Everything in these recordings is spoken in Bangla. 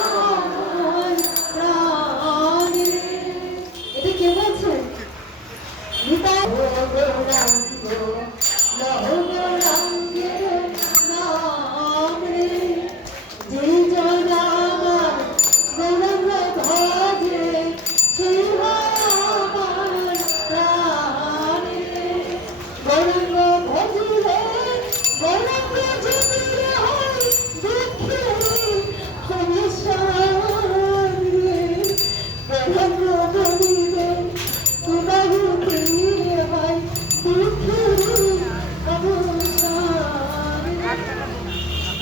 আমার প্রাণে। এটা কে বলছে? নিতাই গৌরাঙ্গ লহ গৌরাঙ্গের নাম রে, যে জন আমার গৌরাঙ্গ ভজে সে আমার প্রাণে। গৌরাঙ্গ ভজিলে গৌরাঙ্গ জপিলে হয় দুঃখে সংসার রে। গৌরাঙ্গ বলিলে তোমারও দিয়ে হয় দুঃখের অবসান।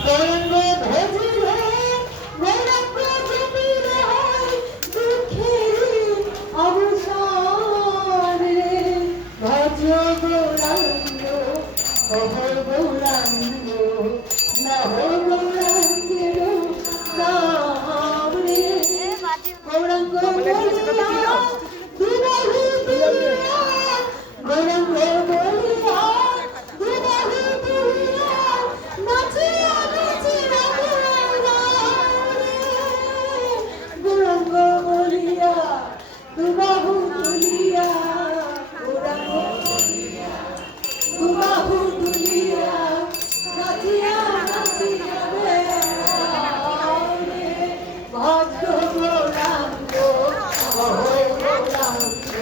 গৌরাঙ্গ ভজিলে গৌরাঙ্গ জপিলে হয় দুঃখের অবসান রে। ভজ গৌরাঙ্গ অহর গৌরাঙ্গ নহ গৌরাঙ্গের নাম রে। গৌরাঙ্গ বলিয়া দুবাহু তুলিয়া, গৌরাঙ্গ বলিয়া দুবাহু তুলিয়া নাচিয়া নাচিয়া গৌরাঙ্গ বলিয়া দুবাহু তুলিয়া, গৌরাঙ্গ বলিয়া দুবাহু তুলিয়া নাচিয়া নাচিয়া বেড়ারে। ভজ গৌরাঙ্গ অহো গৌরাঙ্গ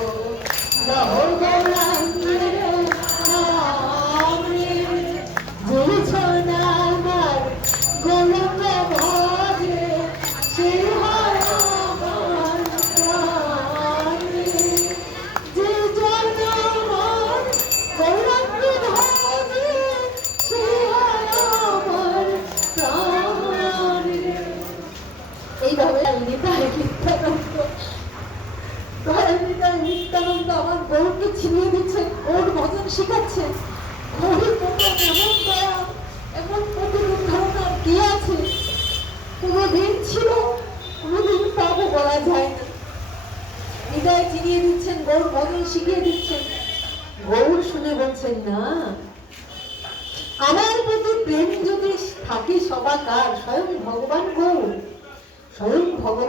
লহ গৌরাঙ্গের নাম রে। বুঝন আমার গৌরাঙ্গ ভজে সে হয় আমার প্রাণ রে। যে জন আমার গৌরাঙ্গ ভজে সে হয় আমার প্রাণ রে। এইভাবে নিতাই নিত্যানন্দ নিত্যানন্দ আমার গৌরকে ছিনিয়ে দিচ্ছেন, গৌর ভজন শিখাচ্ছেন। গৌরের প্রতি এমন দয়া, এমন প্রতিরূপ ধারণা কি আছে? কোনোদিন ছিল, কোনোদিন পাবো বলা যায় না। হৃদয় চিনিয়ে দিচ্ছেন, গৌর ভজন শিখিয়ে দিচ্ছেন। গৌর শুনে বলছেন না, আমার প্রতি প্রেম যদি থাকে সবাকার, স্বয়ং ভগবান গৌর, স্বয়ং ভগবান